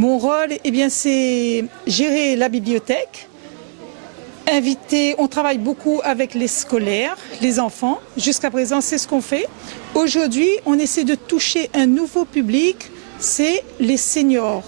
Mon rôle, eh bien, c'est gérer la bibliothèque, on travaille beaucoup avec les scolaires, les enfants. Jusqu'à présent, c'est ce qu'on fait. Aujourd'hui, on essaie de toucher un nouveau public, c'est les seniors.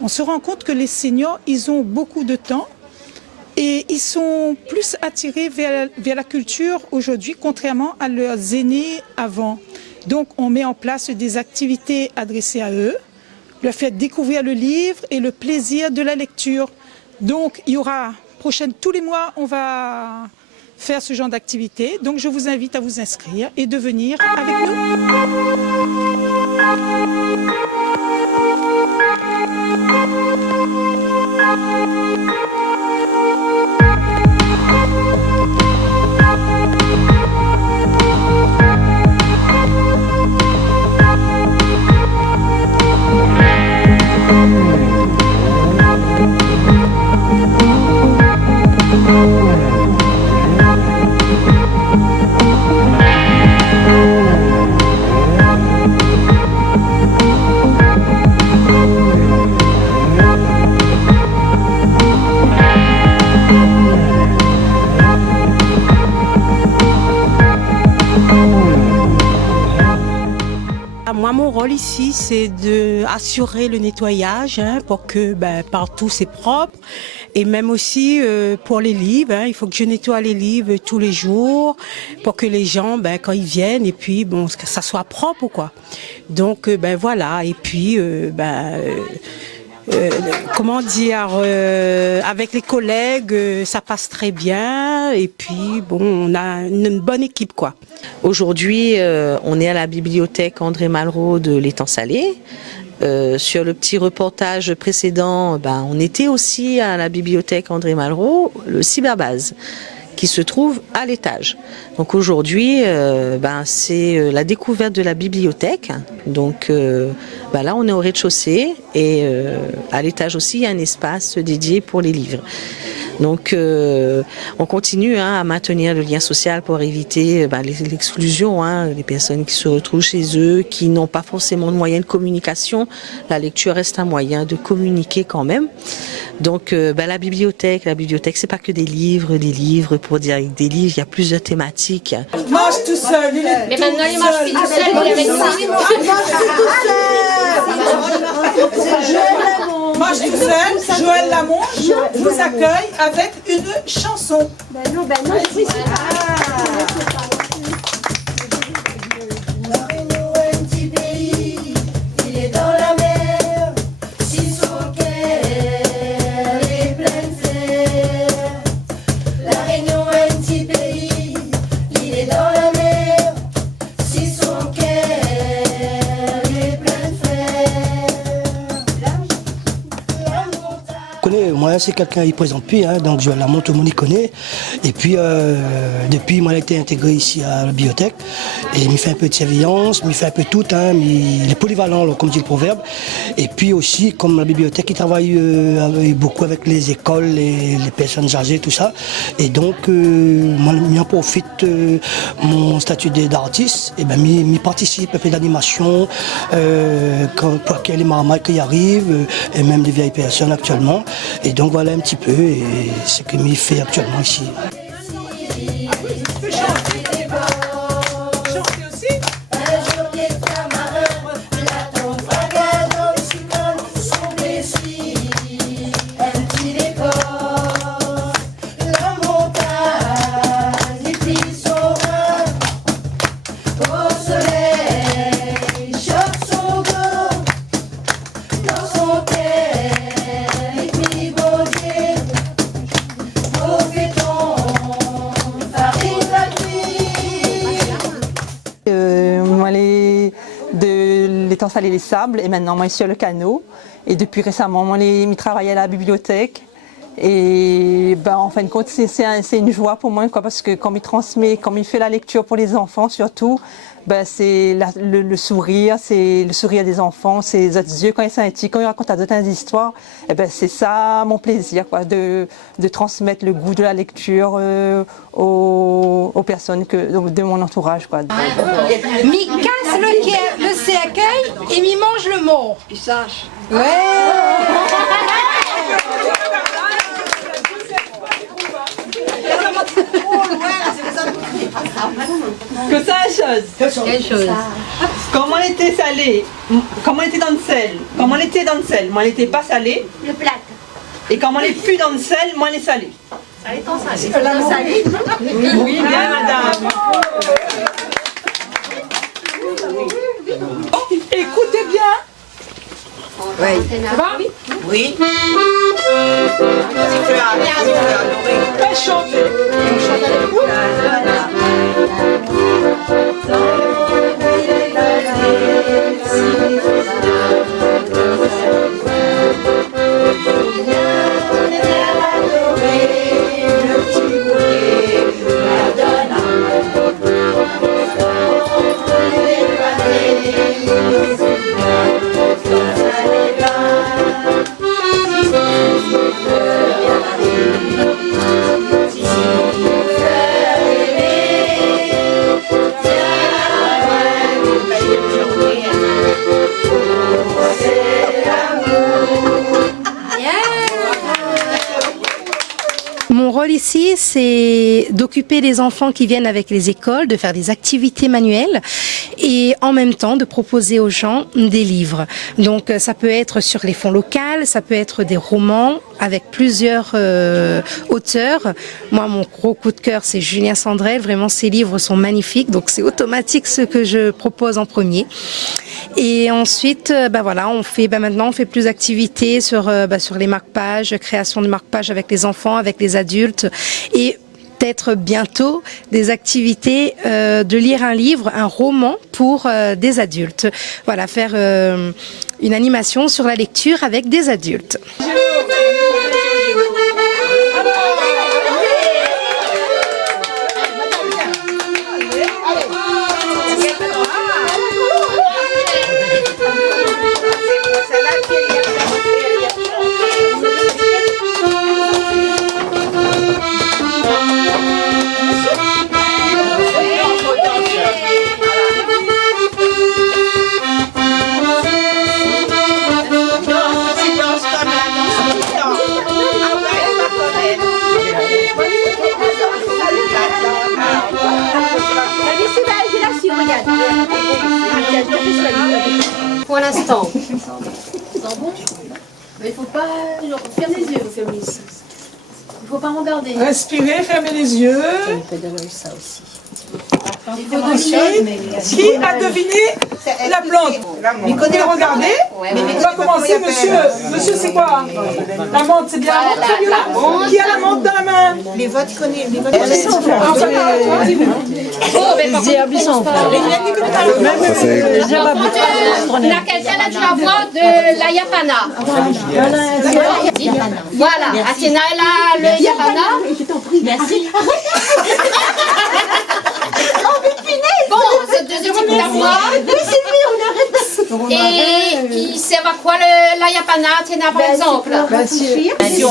On se rend compte que les seniors, ils ont beaucoup de temps et ils sont plus attirés vers la culture aujourd'hui, contrairement à leurs aînés avant. Donc, on met en place des activités adressées à eux, leur faire découvrir le livre et le plaisir de la lecture. Donc, il y aura tous les mois, on va faire ce genre d'activité. Donc, je vous invite à vous inscrire et de venir avec Moi, mon rôle ici, c'est d'assurer le nettoyage pour que partout c'est propre. Et même aussi pour les livres, il faut que je nettoie les livres tous les jours pour que les gens, quand ils viennent, et puis que ça soit propre, quoi. Donc voilà. Et puis comment dire, avec les collègues, ça passe très bien. Et puis on a une bonne équipe, quoi. Aujourd'hui, on est à la bibliothèque André Malraux de l'Étang Salé. Sur le petit reportage précédent, on était aussi à la bibliothèque André Malraux, le cyberbase, qui se trouve à l'étage. Donc aujourd'hui, c'est la découverte de la bibliothèque. Donc là, on est au rez-de-chaussée et à l'étage aussi, il y a un espace dédié pour les livres. Donc on continue à maintenir le lien social pour éviter l'exclusion, les personnes qui se retrouvent chez eux, qui n'ont pas forcément de moyens de communication. La lecture reste un moyen de communiquer quand même. Donc la bibliothèque, c'est pas que des livres pour dire des livres, il y a plusieurs thématiques. Mange tout seul, mais maintenant il mange plus tout seul, il est avec Mange tout seul, Joël Lamonge vous accueille avec une chanson. non, oui, c'est Moi, c'est quelqu'un qui présente plus, donc Joël Lamonge, tout le monde y connaît. Et puis, depuis, moi, j'ai été intégré ici à la bibliothèque. Et il me fait un peu de surveillance, il me fait un peu tout, il est polyvalent, comme dit le proverbe. Et puis aussi, comme la bibliothèque, il travaille beaucoup avec les écoles, les personnes âgées, tout ça. Et donc, moi, j'en profite mon statut d'artiste, et m'y participe, un peu d'animation, pour qu'il y ait les marmailles qui arrivent, et même des vieilles personnes actuellement. Et donc voilà un petit peu ce que m'y fait actuellement ici. L'Étang Salé les Sables et maintenant moi je suis sur le canot et depuis récemment moi je travaille à la bibliothèque et en fin de compte c'est une joie pour moi parce que quand il fait la lecture pour les enfants surtout, c'est le sourire, c'est le sourire des enfants, c'est les autres yeux quand ils scintillent, quand ils racontent d'autres histoires, c'est ça mon plaisir de transmettre le goût de la lecture aux personnes de mon entourage. Mi casse le accueille et m'y mange le mort. Puis sache. Que ça, chose. Comment elle était salée? Comment elle était dans le sel? Comment elle était dans le sel? Moi, elle n'était pas salée. Le plat. Et comment elle est plus dans le sel, moi, elle est salée. Oui, bien, madame. Oh, écoutez bien. Oui. Pas chanter. Mon rôle ici, c'est d'occuper les enfants qui viennent avec les écoles, de faire des activités manuelles et en même temps de proposer aux gens des livres. Donc ça peut être sur les fonds locaux, ça peut être des romans avec plusieurs auteurs. Moi, mon gros coup de cœur, c'est Julien Sandrel. Vraiment, ses livres sont magnifiques, donc c'est automatique ce que je propose en premier. Et ensuite, maintenant on fait plus d'activités sur les marque-pages, création de marque-pages avec les enfants, avec les adultes et peut-être bientôt des activités de lire un livre, un roman pour des adultes. Voilà, faire une animation sur la lecture avec des adultes. Pour l'instant. Mais il faut pas fermer les yeux, féministes. Il faut pas regarder. Respirez, fermez les yeux. Ensuite, qui a deviné la plante? Vous pouvez regarder. On va commencer, monsieur. Monsieur, c'est quoi? La menthe, c'est bien la menthe, Fabiola? Qui a la menthe dans la main? Les votes connaissent. Les votes Il y a quelqu'un là, tu vas voir de la Yapana. Voilà, Athéna, elle a le Yapana. Merci. Bon, c'est le deuxième type d'armoire. Et il sert à quoi la Yapana, Athéna, par exemple? Pour la digestion,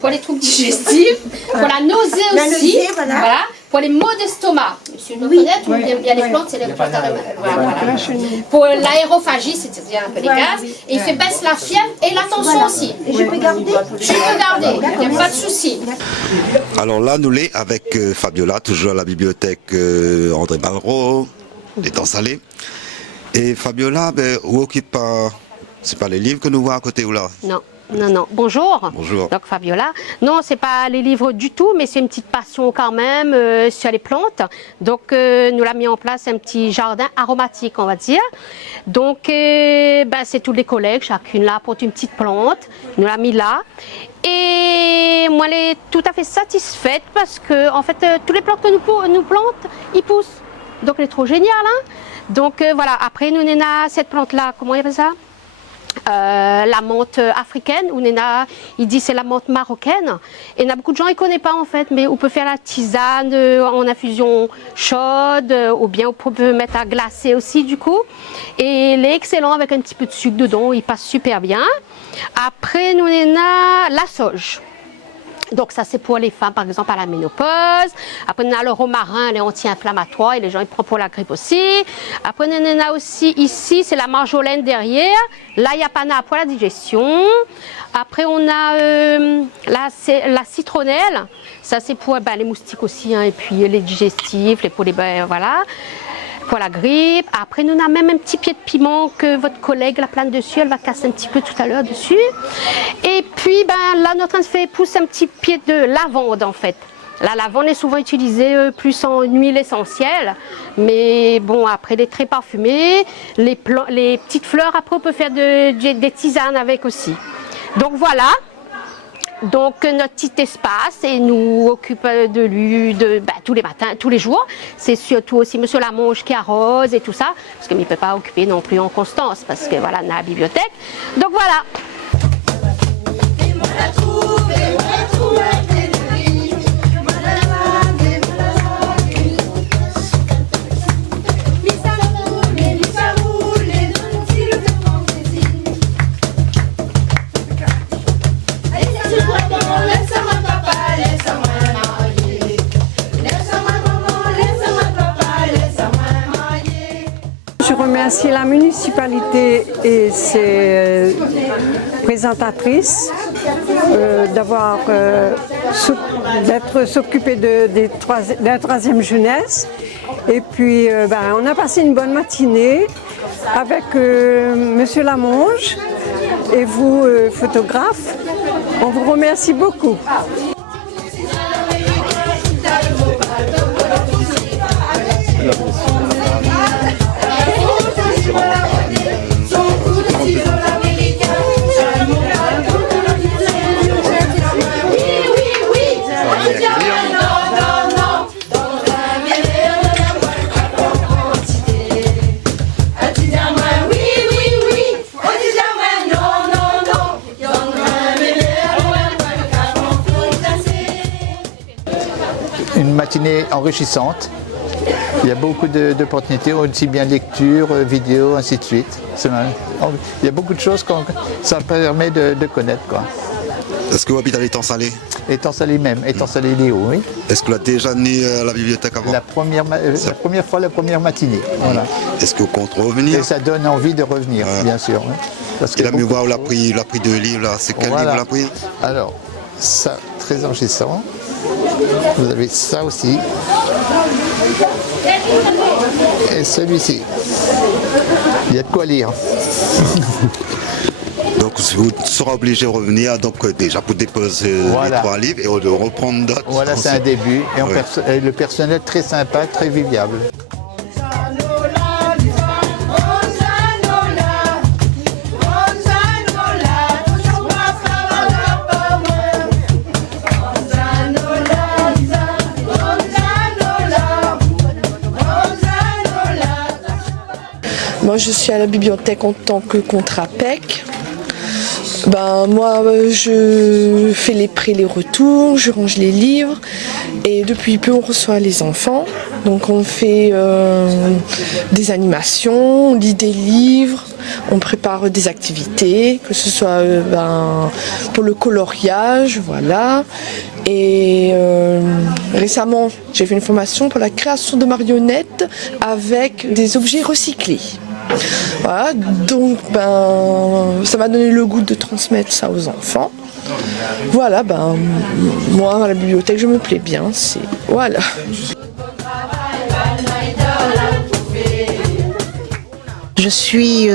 pour les troubles digestifs, pour la nausée aussi, voilà. Pour les maux d'estomac, monsieur le connaît, tu aimes bien les plantes, c'est les plantes aromatiques. Voilà. Pour l'aérophagie, c'est-à-dire un peu les gaz, et il fait baisser la fièvre et la tension aussi. Et je peux garder? Tu peux garder, il n'y a pas de souci. Alors là, nous l'est avec Fabiola, toujours à la bibliothèque André Malraux, les Temps Salés. Et Fabiola, où occupe c'est pas les livres que nous voyons à côté ou là? Non. Non. Bonjour. Bonjour. Donc Fabiola. Non, c'est pas les livres du tout, mais c'est une petite passion quand même sur les plantes. Donc nous l'avons mis en place un petit jardin aromatique, on va dire. Donc c'est tous les collègues, chacune là apporte une petite plante. Nous l'avons mis là. Et moi, elle est tout à fait satisfaite parce que en fait, toutes les plantes que nous plantons, ils poussent. Donc elle est trop géniale. Hein. Donc voilà. Après, nous avons cette plante là. Comment il appelle ça? La menthe africaine, ou il dit c'est la menthe marocaine. Et il y a beaucoup de gens qui ne connaissent pas en fait, mais on peut faire la tisane en infusion chaude, ou bien on peut mettre à glacer aussi du coup. Et il est excellent avec un petit peu de sucre dedans, il passe super bien. Après nous avons la sauge. Donc ça c'est pour les femmes par exemple à la ménopause. Après on a le romarin, les anti-inflammatoires et les gens ils prennent pour la grippe aussi. Après on a aussi ici c'est la marjolaine derrière, la yapana pour la digestion. Après on a la citronnelle, ça c'est pour les moustiques aussi hein, et puis les digestifs, pour les voilà. Pour la grippe. Après, nous avons même un petit pied de piment que votre collègue la plante dessus. Elle va casser un petit peu tout à l'heure dessus. Et puis, là, notre train de faire pousser un petit pied de lavande, en fait. La lavande est souvent utilisée plus en huile essentielle. Mais bon, après, elle est très parfumée. Les petites fleurs, après, on peut faire des tisanes avec aussi. Donc, voilà. Donc notre petit espace et nous occupe de lui tous les matins, tous les jours. C'est surtout aussi Monsieur Lamonge qui arrose et tout ça, parce qu'il ne peut pas occuper non plus en constance, parce que voilà, on a la bibliothèque. Donc voilà. Je remercie la municipalité et ses présentatrices d'être s'occuper de la troisième jeunesse. Et puis on a passé une bonne matinée avec Monsieur Lamonge et vous, photographes. On vous remercie beaucoup. Une matinée enrichissante. Il y a beaucoup d'opportunités, aussi bien lecture, vidéo, ainsi de suite. Il y a beaucoup de choses que ça permet de connaître, quoi. Est-ce que vous habitez à l'Étang Salé? Étang Salé même, Étang Salé Léo, oui. Est-ce que vous avez déjà né à la bibliothèque avant? La première fois, la première matinée. Voilà. Est-ce que vous comptez revenir? Et ça donne envie de revenir, bien sûr. Oui. Parce qu'il a mieux voir l'a pris deux livres là. C'est quel livre l'a pris? Alors, ça, très enrichissant. Vous avez ça aussi. Et celui-ci. Il y a de quoi lire. Donc vous serez obligé de revenir déjà pour déposer les 3 livres et de reprendre d'autres. Voilà, c'est un début. Et le personnel très sympa, très viviable. Moi, je suis à la bibliothèque en tant que contrat PEC. Moi, je fais les prêts, les retours, je range les livres et depuis peu, on reçoit les enfants. Donc, on fait des animations, on lit des livres, on prépare des activités, que ce soit pour le coloriage, voilà. Et récemment, j'ai fait une formation pour la création de marionnettes avec des objets recyclés. Voilà, donc ça m'a donné le goût de transmettre ça aux enfants. Voilà, moi à la bibliothèque je me plais bien, voilà. Je suis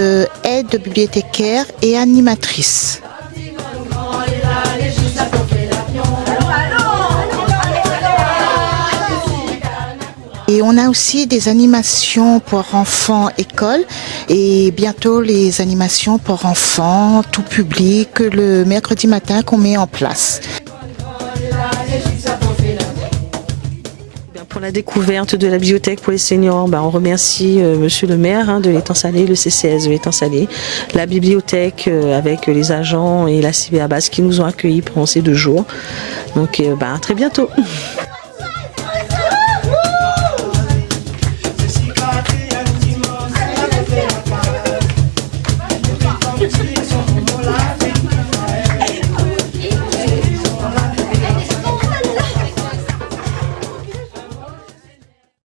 aide bibliothécaire et animatrice. Et on a aussi des animations pour enfants école et bientôt les animations pour enfants tout public le mercredi matin qu'on met en place. Pour la découverte de la bibliothèque pour les seniors, on remercie Monsieur le maire de l'Étang Salé, le CCS de l'Étang Salé, la bibliothèque avec les agents et la CBABAS qui nous ont accueillis pendant ces 2 jours. Donc à très bientôt. Thank you.